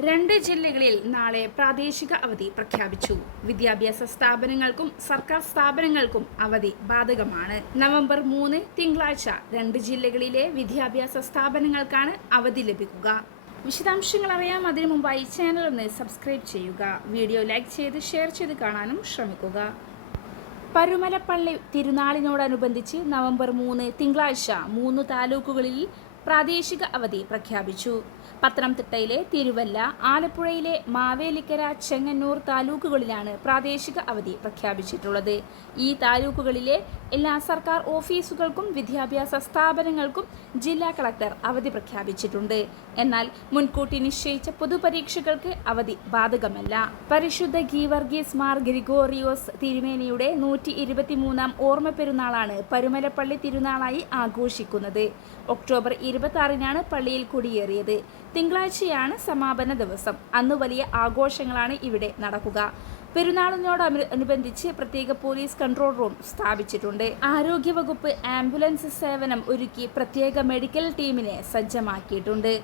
രണ്ട് ജില്ലകളിൽ നാളെ പ്രാദേശിക അവധി പ്രഖ്യാപിച്ചു. വിദ്യാഭ്യാസ സ്ഥാപനങ്ങൾക്കും സർക്കാർ സ്ഥാപനങ്ങൾക്കും അവധി ബാധകമാണ്. നവംബർ 3 തിങ്കളാഴ്ച രണ്ട് ജില്ലകളിലെ വിദ്യാഭ്യാസ സ്ഥാപനങ്ങൾക്കാണ് അവധി ലഭിക്കുക. വിശദാംശങ്ങൾ അറിയാം. അതിനു മുമ്പായി ചാനൽ ഒന്ന് സബ്സ്ക്രൈബ് ചെയ്യുക. വീഡിയോ ലൈക്ക് ചെയ്ത് ഷെയർ ചെയ്ത് കാണാനും ശ്രമിക്കുക. പരുമലപ്പള്ളി തിരുനാളിനോടനുബന്ധിച്ച് നവംബർ 3 തിങ്കളാഴ്ച 3 താലൂക്കുകളിൽ പ്രാദേശിക അവധി പ്രഖ്യാപിച്ചു. പത്തനംതിട്ടയിലെ തിരുവല്ല, ആലപ്പുഴയിലെ മാവേലിക്കര, ചെങ്ങന്നൂർ താലൂക്കുകളിലാണ് പ്രാദേശിക അവധി പ്രഖ്യാപിച്ചിട്ടുള്ളത്. ഈ താലൂക്കുകളിലെ എല്ലാ സർക്കാർ ഓഫീസുകൾക്കും വിദ്യാഭ്യാസ സ്ഥാപനങ്ങൾക്കും ജില്ലാ കളക്ടർ അവധി പ്രഖ്യാപിച്ചിട്ടുണ്ട്. എന്നാൽ മുൻകൂട്ടി നിശ്ചയിച്ച പൊതുപരീക്ഷകൾക്ക് അവധി ബാധകമല്ല. പരിശുദ്ധ ഗീവർഗീസ് മാർ ഗ്രിഗോറിയോസ് തിരുമേനിയുടെ 123-ാം ഓർമ്മ പെരുന്നാളാണ് പരുമലപ്പള്ളി തിരുനാളായി ആഘോഷിക്കുന്നത്. ഒക്ടോബർ 26-നാണ് പള്ളിയിൽ കൊടിയേറിയത്. തിങ്കളാഴ്ചയാണ് സമാപന ദിവസം. അന്ന് വലിയ ആഘോഷങ്ങളാണ് ഇവിടെ നടക്കുക. പെരുന്നാളിനോടനുബന്ധിച്ച് പ്രത്യേക പോലീസ് കൺട്രോൾ റൂം സ്ഥാപിച്ചിട്ടുണ്ട്. ആരോഗ്യവകുപ്പ് ആംബുലൻസ് സേവനം ഒരുക്കി പ്രത്യേക മെഡിക്കൽ ടീമിനെ സജ്ജമാക്കിയിട്ടുണ്ട്.